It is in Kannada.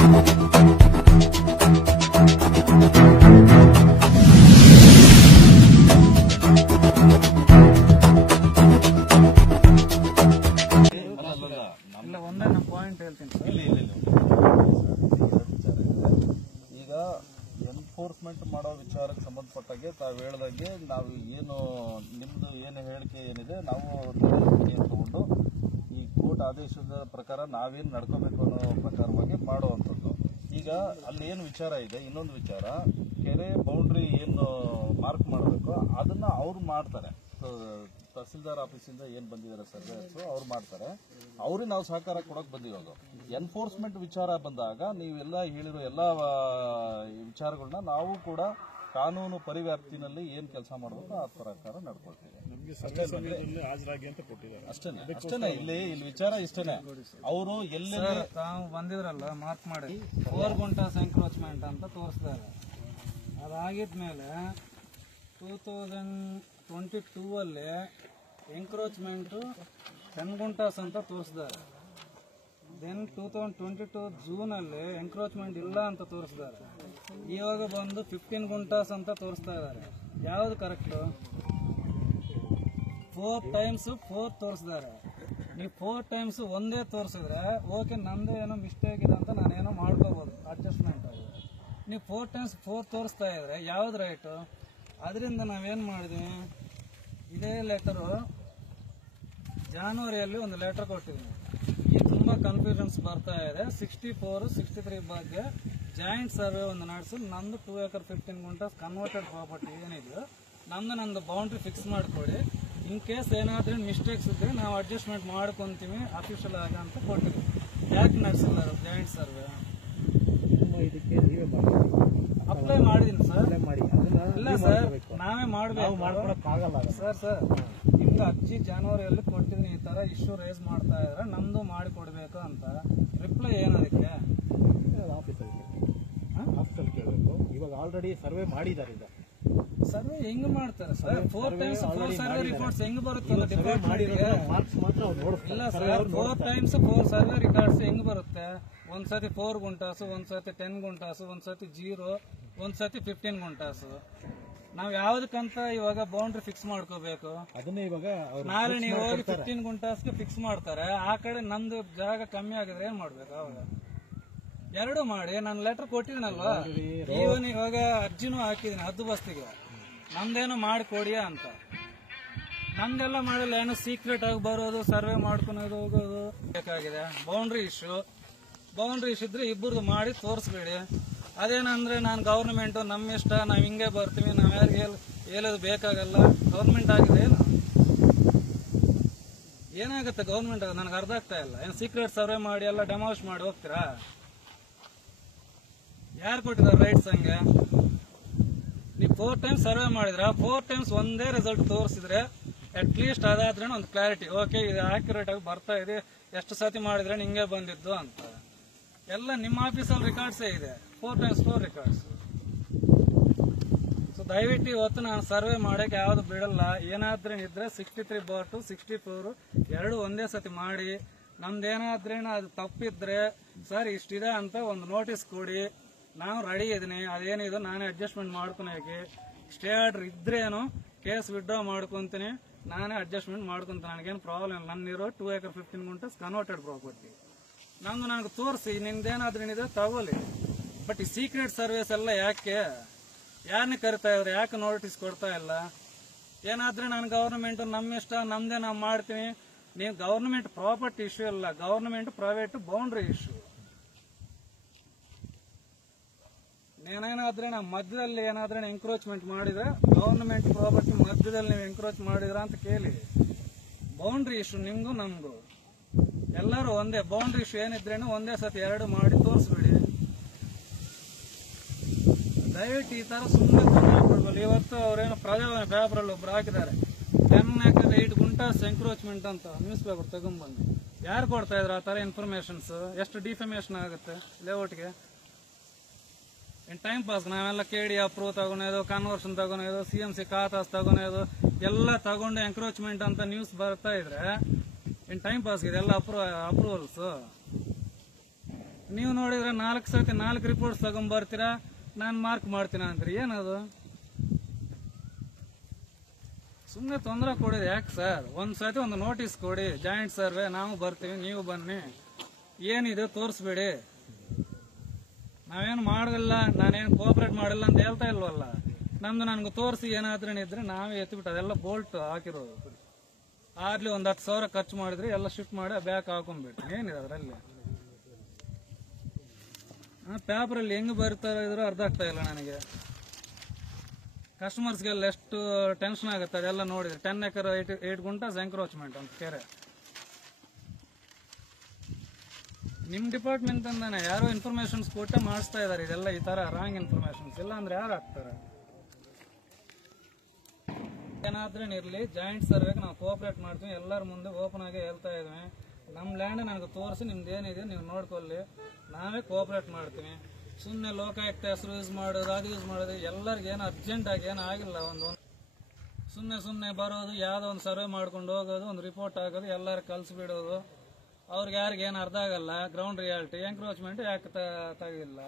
ಈಗ ಎನ್ಫೋರ್ಸ್ಮೆಂಟ್ ಮಾಡೋ ವಿಚಾರಕ್ಕೆ ಸಂಬಂಧಪಟ್ಟಾಗೆ ತಾವು ಹೇಳ್ದಂಗೆ ನಾವು ಏನು ನಿಮ್ದು ಏನು ಹೇಳಿಕೆ ಏನಿದೆ ನಾವು ತಗೊಂಡು ಈ ಕೋರ್ಟ್ ಆದೇಶದ ಪ್ರಕಾರ ನಾವೇನು ನಡ್ಕೋಬೇಕು ಅನ್ನೋ ಪ್ರಕಾರವಾಗಿ ಮಾಡುವಂಥದ್ದು. ಈಗ ಅಲ್ಲಿ ಏನು ವಿಚಾರ ಇದೆ, ಇನ್ನೊಂದು ವಿಚಾರ ಕೆರೆ ಬೌಂಡ್ರಿ ಏನು ಮಾರ್ಕ್ ಮಾಡಬೇಕು ಅದನ್ನ ಅವ್ರು ಮಾಡ್ತಾರೆ. ತಹಸೀಲ್ದಾರ್ ಆಫೀಸಿಂದ ಏನ್ ಬಂದಿದ್ದಾರೆ ಸರ್ವೇಯರ್ಸ್ ಅವ್ರು ಮಾಡ್ತಾರೆ. ಅವ್ರಿಗೆ ನಾವು ಸಹಕಾರ ಕೊಡಕ್ ಬಂದಿರೋದು. ಎನ್ಫೋರ್ಸ್ಮೆಂಟ್ ವಿಚಾರ ಬಂದಾಗ ನೀವೆಲ್ಲ ಹೇಳಿರೋ ಎಲ್ಲ ವಿಚಾರಗಳನ್ನ ನಾವು ಕೂಡ ಕಾನೂನು ಪರಿವ್ಯಾಪ್ತಿನಲ್ಲಿ ಏನ್ ಕೆಲಸ ಮಾಡಬೇಕು ಆ ಪ್ರಕಾರ ನಡ್ಕೊಳ್ತೀವಿ. ಅಷ್ಟೇನೆ ಇಲ್ಲಿ ವಿಚಾರ ಇಷ್ಟೇನೆ. ಅವರು ಎಲ್ಲಿ ತಾವು ಬಂದಿದ್ರಲ್ಲ ಮಾರ್ಕ್ ಮಾಡಿ 4 ಗುಂಟಾಸ್ ಎನ್ಕ್ರೋಚ್ಮೆಂಟ್ ಅಂತ ತೋರಿಸಿದ್ದಾರೆ. ಅದಾಗಿದ್ಮೇಲೆ 2022 ಅಲ್ಲಿ ಎನ್ಕ್ರೋಚ್ಮೆಂಟ್ 10 ಗುಂಟಾಸ್ ಅಂತ ತೋರಿಸಿದ್ದಾರೆ. ದೆನ್ 2022 ಜೂನ್ ಅಲ್ಲಿ ಎನ್ಕ್ರೋಚ್ಮೆಂಟ್ ಇಲ್ಲ ಅಂತ ತೋರಿಸಿದ್ದಾರೆ. ಇವಾಗ ಬಂದು 15 ಗುಂಟಾಸ್ ಅಂತ ತೋರಿಸ್ತಾ ಇದ್ದಾರೆ. ಯಾವ್ದು ಕರೆಕ್ಟ್? 4 ಟೈಮ್ಸ್ 4 ತೋರಿಸಿದ್ದಾರೆ. ನೀವು 4 ಟೈಮ್ಸ್ ಒಂದೇ ತೋರಿಸಿದ್ರೆ ಓಕೆ, ನಂದು ಏನೋ ಮಿಸ್ಟೇಕ್ ಇದೆ ಅಂತ ನಾನೇನೋ ಮಾಡ್ಕೋಬಹುದು ಅಡ್ಜಸ್ಟ್ಮೆಂಟ್ ಆಗಿ. ನೀವು 4 ಟೈಮ್ಸ್ 4 ತೋರಿಸ್ತಾ ಇದ್ರೆ ಯಾವ್ದು ರೈಟು? ಅದರಿಂದ ನಾವೇನ್ ಮಾಡಿದ್ವಿ, ಇದೇ ಲೆಟರು ಜಾನ್ವರಿಯಲ್ಲಿ ಒಂದು ಲೆಟರ್ ಕೊಟ್ಟಿದ್ವಿ. ಈಗ ತುಂಬಾ ಕನ್ಫ್ಯೂಷನ್ಸ್ ಬರ್ತಾ ಇದೆ. 64, 63 ಬಗ್ಗೆ ಜಾಯಿಂಟ್ ಸರ್ವೆ ಒಂದು ನಡೆಸಿ ನಂದು 2 acre 15 ಗುಂಟಾಸ್ ಕನ್ವರ್ಟೆಡ್ ಪ್ರಾಪರ್ಟಿ ಏನಿದೆ ನಂದು ಬೌಂಡ್ರಿ ಫಿಕ್ಸ್ ಮಾಡ್ಕೊಳ್ಳಿ. ಇನ್ ಕೇಸ್ ಏನಾದ್ರೂ ಮಿಸ್ಟೇಕ್ಸ್ ಇದ್ರೆ ನಾವು ಅಡ್ಜಸ್ಟ್ಮೆಂಟ್ ಮಾಡ್ಕೊಂತೀವಿ ಅಫಿಷಿಯಲ್ ಆಗಿ ಅಂತ ಕೊಟ್ಟಿದ್ವಿ. ಯಾಕೆ ನಡೆಸಿಲ್ಲ ಜಾಯಿಂಟ್ ಸರ್ವೆ? ಅಪ್ಲೈ ಮಾಡಿದೀನಿ ಸರ್. ಇಲ್ಲ ಸರ್, ನಾವೇ ಮಾಡಬೇಕು ಸರ್. ನಿಮ್ಗೆ ಅರ್ಜಿ ಜಾನ್ವರಿಯಲ್ಲಿ ಕೊಟ್ಟಿದ್ದೀನಿ, ಈ ತರ ಇಶ್ಯೂ ರೈಸ್ ಮಾಡ್ತಾ ಇದ್ರೆ ನಮ್ದು ಮಾಡಿ ಕೊಡ್ಬೇಕು ಅಂತ. ರಿಪ್ಲೈ ಏನದಕ್ಕೆ? ಆಫೀಸಲ್ಲಿ ಕೇಳಬೇಕು. ಇವಾಗ ಆಲ್ರೆಡಿ ಸರ್ವೆ ಮಾಡಿದ್ದಾರೆ. ಈಗ ಸರ್ವೆ ಹೆಂಗ್ ಮಾಡ್ತಾರೆ ಸರ್? 4 ಟೈಮ್ಸ್ 4 ಸರ್ವೆ ರಿಕಾರ್ಡ್ಸ್ ಹೆಂಗ್ ಬರುತ್ತೆ ಡಿಪಾರ್ಟ್ಮೆಂಟ್ಗೆ? ಇಲ್ಲ ಸರ್, 4 ಟೈಮ್ಸ್ 4 ಸರ್ವೆ ರಿಕಾರ್ಡ್ಸ್ ಹೆಂಗ್ ಬರುತ್ತೆ? ಒಂದ್ಸತಿ 4 ಗುಂಟಾಸು, ಒಂದ್ಸತಿ 10 ಗುಂಟಾಸು, ಒಂದ್ಸತಿ 0, ಒಂದ್ಸತಿ 15 ಗುಂಟಾಸು. ನಾವ್ ಯಾವ್ದಕ್ಕಂತ ಇವಾಗ ಬೌಂಡ್ರಿ ಫಿಕ್ಸ್ ಮಾಡ್ಕೋಬೇಕು? ಅದನ್ನೇ ಇವಾಗ ನಾಳೆ ನೀವು ಹೋಗಿ 15 ಗುಂಟಾಸ್ಗೆ ಫಿಕ್ಸ್ ಮಾಡ್ತಾರೆ. ಆ ಕಡೆ ನಮ್ದು ಜಾಗ ಕಮ್ಮಿ ಆಗಿದ್ರೆ ಏನ್ ಮಾಡ್ಬೇಕು? ಅವಾಗ ಎರಡು ಮಾಡಿ. ನಾನು ಲೆಟರ್ ಕೊಟ್ಟಿದ್ದೀನಲ್ವಾ, ಇವನ್ ಇವಾಗ ಅರ್ಜಿನೂ ಹಾಕಿದೀನಿ ಹದ್ದು ಬಸ್ತಿಗೆ, ನಮ್ದೇನೋ ಮಾಡಿ ಕೊಡಿಯಾ ಅಂತ. ನಮ್ದೆಲ್ಲ ಮಾಡಿಲ್ಲ, ಏನೋ ಸೀಕ್ರೆಟ್ ಆಗಿ ಬರೋದು, ಸರ್ವೆ ಮಾಡ್ಕೊಳೋದು, ಹೋಗೋದು ಬೇಕಾಗಿದೆ. ಬೌಂಡ್ರಿ ಇಶ್ಯೂ ಇದ್ರೆ ಇಬ್ಬರದು ಮಾಡಿ ತೋರಿಸ್ಬೇಡಿ. ಅದೇನಂದ್ರೆ ನಾನು ಗವರ್ನಮೆಂಟ್ ನಮ್ಮ ಇಷ್ಟ, ನಾವ್ ಹಿಂಗೆ ಬರ್ತೀವಿ, ನಾವ್ ಯಾರಿಗೆ ಹೇಳೋದು ಬೇಕಾಗಲ್ಲ. ಗವರ್ನಮೆಂಟ್ ಆಗಿದೆ ಏನಾಗುತ್ತೆ? ಗವರ್ನಮೆಂಟ್ ನನಗೆ ಅರ್ಥ ಆಗ್ತಾ ಇಲ್ಲ. ಏನ್ ಸೀಕ್ರೆಟ್ ಸರ್ವೆ ಮಾಡಿ ಎಲ್ಲ ಡೆಮಾಲಿಷ್ ಮಾಡಿ ಹೋಗ್ತೀರಾ? ಯಾರು ಕೊಟ್ಟಿದ್ದಾರೆ ರೈಟ್ಸ್? ಹಂಗೆ ನೀವು 4 ಟೈಮ್ಸ್ ಸರ್ವೆ ಮಾಡಿದ್ರ 4 ಟೈಮ್ಸ್ ಒಂದೇ ರಿಸಲ್ಟ್ ತೋರಿಸಿದ್ರೆ ಅಟ್ ಲೀಸ್ಟ್ ಅದಾದ್ರೆ ಒಂದು ಕ್ಲಾರಿಟಿ, ಓಕೆ ಇದು ಆಕ್ಯುರೇಟ್ ಆಗಿ ಬರ್ತಾ ಇದೆ, ಎಷ್ಟು ಸತಿ ಮಾಡಿದ್ರೆ ಹಿಂಗೆ ಬಂದಿದ್ದು ಅಂತ. ಎಲ್ಲ ನಿಮ್ಮ ಆಫೀಸಲ್ಲಿ ರಿಕಾರ್ಡ್ಸೇ ಇದೆ, 4 ಟೈಮ್ಸ್ 4 ರಿಕಾರ್ಡ್ಸ್. ಸೊ ದಯವಿಟ್ಟು ಇವತ್ತು ನಾನು ಸರ್ವೆ ಮಾಡಕ್ಕೆ ಯಾವ್ದು ಬಿಡಲ್ಲ. ಏನಾದ್ರೇನಿದ್ರೆ 63/2, 64 ಎರಡು ಒಂದೇ ಸತಿ ಮಾಡಿ. ನಮ್ದೇನಾದ್ರೇನು ಅದು ತಪ್ಪಿದ್ರೆ ಸರ್ ಇಷ್ಟಿದೆ ಅಂತ ಒಂದು ನೋಟಿಸ್ ಕೊಡಿ, ನಾವು ರೆಡಿ ಇದೀನಿ. ಅದೇನಿದೆ ನಾನೇ ಅಡ್ಜಸ್ಟ್ಮೆಂಟ್ ಮಾಡ್ಕೊಳಕ್ಕೆ. ಸ್ಟೇ ಆರ್ಡರ್ ಇದ್ರೇನು ಕೇಸ್ ವಿಡ್ರಾ ಮಾಡ್ಕೊಂತೀನಿ, ನಾನೇ ಅಡ್ಜಸ್ಟ್ಮೆಂಟ್ ಮಾಡ್ಕೊಂತೀನಿ, ನನಗೇನು ಪ್ರಾಬ್ಲಮ್ ಇಲ್ಲ. ನನ್ನಿರೋ 2 acre 15 ಗುಂಟಾಸ್ ಕನ್ವರ್ಟೆಡ್ ಪ್ರಾಪರ್ಟಿ ನನಗೆ ತೋರಿಸಿ. ನಿಮ್ದೇನಾದ್ರೇನಿದೆ ತಗೊಳ್ಳಿ. ಬಟ್ ಈ ಸೀಕ್ರೆಟ್ ಸರ್ವೇಸ್ ಎಲ್ಲ ಯಾಕೆ? ಯಾರನ್ನ ಕರಿತಾ ಇದ್ರೆ ಯಾಕೆ ನೋಟಿಸ್ ಕೊಡ್ತಾ ಇಲ್ಲ? ಏನಾದ್ರೆ ನಾನು ಗವರ್ನಮೆಂಟ್ ನಮ್ಮ ಇಷ್ಟ, ನಮ್ದೇ ನಾವು ಮಾಡ್ತೀನಿ. ನೀವು ಗವರ್ನಮೆಂಟ್ ಪ್ರಾಪರ್ಟಿ ಇಶ್ಯೂ ಇಲ್ಲ, ಗವರ್ನಮೆಂಟ್ ಪ್ರೈವೇಟ್ ಬೌಂಡ್ರಿ ಇಶ್ಯೂ. ಏನೇನಾದ್ರೆ ನಾವು ಮಧ್ಯದಲ್ಲಿ ಏನಾದ್ರೆ ಎಂಕ್ರೋಚ್ಮೆಂಟ್ ಮಾಡಿದ್ರೆ, ಗವರ್ನಮೆಂಟ್ ಪ್ರಾಪರ್ಟಿ ಮಧ್ಯದಲ್ಲಿ ನೀವು ಎಂಕ್ರೋಚ್ ಮಾಡಿದ್ರ ಅಂತ ಕೇಳಿ. ಬೌಂಡ್ರಿ ಇಶ್ಯೂ ನಿಮ್ಗೂ ನಮ್ಗೂ ಎಲ್ಲರೂ ಒಂದೇ. ಬೌಂಡ್ರಿ ಇಶ್ಯೂ ಏನಿದ್ರೇನು ಒಂದೇ ಸತಿ ಎರಡು ಮಾಡಿ ತೋರಿಸ್ಬಿಡಿ. ದಯವಿಟ್ಟು ಈ ತರ ಸುಮ್ಮನೆ ಕೊಡ್ಬೋದು. ಇವತ್ತು ಅವ್ರೇನೋ ಪ್ರಜಾವಾಣಿ ಪೇಪರ್ ಅಲ್ಲಿ ಒಬ್ರು ಹಾಕಿದ್ದಾರೆ, 10 acre 8 ಗುಂಟಾಸ್ ಎಂಕ್ರೋಚ್ಮೆಂಟ್ ಅಂತ ನ್ಯೂಸ್ ಪೇಪರ್ ತಗೊಂಡ್ಬಂದು. ಯಾರು ಕೊಡ್ತಾ ಇದ್ರು ಆ ತರ ಇನ್ಫಾರ್ಮೇಶನ್ಸ್? ಎಷ್ಟು ಡಿಫಾಮೇಶನ್ ಆಗುತ್ತೆ ಲೇಔಟ್ಗೆ? ಟೈಮ್ ಪಾಸ್ ನಾವೆಲ್ಲ ಕೇಳಿ ಅಪ್ರೂವ್ ತಗೊಳೋದು, ಕನ್ವರ್ಷನ್ ತಗೊಳೋದು, CMC ಖಾತಾಸ್ ತಗೊಳೋದು ಎಲ್ಲ ತಗೊಂಡು ಎಂಕ್ರೋಚ್ಮೆಂಟ್ ಅಂತ ನ್ಯೂಸ್ ಬರ್ತಾ ಇದ್ರೆ ಟೈಮ್ ಪಾಸ್ ಇದೆಲ್ಲ ಅಪ್ರೂವಲ್ಸ್. ನೀವು ನೋಡಿದ್ರೆ 4 ಸತಿ 4 ರಿಪೋರ್ಟ್ಸ್ ತಗೊಂಡ್ಬರ್ತೀರಾ, ನಾನು ಮಾರ್ಕ್ ಮಾಡ್ತೀನಿ ಅಂತೀರಿ. ಏನದು? ಸುಮ್ಮನೆ ತೊಂದರೆ ಕೊಡಿದೆ ಯಾಕೆ ಸರ್? ಒಂದ್ ಸತಿ ಒಂದು ನೋಟಿಸ್ ಕೊಡಿ, ಜಾಯಿಂಟ್ ಸರ್ವೆ ನಾವು ಬರ್ತೀವಿ, ನೀವು ಬನ್ನಿ, ಏನಿದೆ ತೋರಿಸ್ಬೇಡಿ. ನಾವೇನು ಮಾಡೋದಿಲ್ಲ, ನಾನೇನು ಕೋಆಪರೇಟ್ ಮಾಡಿಲ್ಲ ಅಂತ ಹೇಳ್ತಾ ಇಲ್ವಲ್ಲ. ನಮ್ದು ನನಗೆ ತೋರಿಸಿ ಏನಾದ್ರೇನಿದ್ರೆ ನಾವೇ ಎತ್ತಿಬಿಟ್ಟು ಅದೆಲ್ಲ ಬೋಲ್ಟ್ ಹಾಕಿರೋದು. ಆಗ್ಲಿ ಒಂದು 10,000 ಖರ್ಚು ಮಾಡಿದ್ರೆ ಎಲ್ಲ ಶಿಫ್ಟ್ ಮಾಡಿ ಬ್ಯಾಕ್ ಹಾಕೊಂಡ್ಬಿಟ್ಟು ಏನಿದೆ ಅದರಲ್ಲಿ? ಪೇಪರಲ್ಲಿ ಹೆಂಗ್ ಬರ್ತಾ ಇದ್ರು ಅರ್ಥ ಆಗ್ತಾ ಇಲ್ಲ ನನಗೆ. ಕಸ್ಟಮರ್ಸ್ಗೆಲ್ಲ ಎಷ್ಟು ಟೆನ್ಷನ್ ಆಗುತ್ತೆ ಅದೆಲ್ಲ ನೋಡಿದ್ರೆ. 10 ಎಕರೆ 8 ಗುಂಟಾಸ್ ಎಂಕ್ರೋಚ್ಮೆಂಟ್ ಅಂತ ಕೆರೆ. ನಿಮ್ ಡಿಪಾರ್ಟ್ಮೆಂಟ್ ಅಂದಾನೆ ಯಾರೋ ಇನ್ಫಾರ್ಮೇಶನ್ಸ್ ಕೊಟ್ಟೆ ಮಾಡಿಸ್ತಾ ಇದಾರೆ ಇದೆಲ್ಲ, ಈ ತರ ರಾಂಗ್ ಇನ್ಫಾರ್ಮೇಶನ್ಸ್. ಇಲ್ಲ ಅಂದ್ರೆ ಯಾರು ಹಾಕ್ತಾರೆ? ಏನಾದ್ರೇನಿರ್ಲಿ, ಜಾಯಿಂಟ್ ಸರ್ವೆಗೆ ನಾವು ಕೋಆಪರೇಟ್ ಮಾಡ್ತೀವಿ, ಎಲ್ಲರ ಮುಂದೆ ಓಪನ್ ಆಗಿ ಹೇಳ್ತಾ ಇದ್ವಿ. ನಮ್ಮ ಲ್ಯಾಂಡ್ ನನಗೆ ತೋರಿಸಿ, ನಿಮ್ದು ಏನಿದೆ ನೀವು ನೋಡ್ಕೊಳ್ಳಿ, ನಾವೇ ಕೋಆಪರೇಟ್ ಮಾಡ್ತೀವಿ. ಸುಮ್ಮನೆ ಲೋಕಾಯುಕ್ತ ಹೆಸರು ಯೂಸ್ ಮಾಡೋದು, ಅದು ಯೂಸ್ ಮಾಡೋದು, ಎಲ್ಲರಿಗೂ ಏನು ಅರ್ಜೆಂಟ್ ಆಗಿ ಏನೂ ಆಗಿಲ್ಲ. ಸುಮ್ಮನೆ ಬರೋದು, ಯಾವುದೋ ಒಂದು ಸರ್ವೆ ಮಾಡ್ಕೊಂಡು ಹೋಗೋದು, ಒಂದು ರಿಪೋರ್ಟ್ ಆಗೋದು, ಎಲ್ಲರೂ ಕಲ್ಸ್ಬಿಡೋದು. ಅವ್ರಿಗೆ ಯಾರಿಗೇನು ಅರ್ಥ ಆಗಲ್ಲ ಗ್ರೌಂಡ್ ರಿಯಾಲಿಟಿ. ಎಂಕ್ರೋಚ್ಮೆಂಟ್ ಯಾಕೆ ತೆಗಿಲ್ಲ?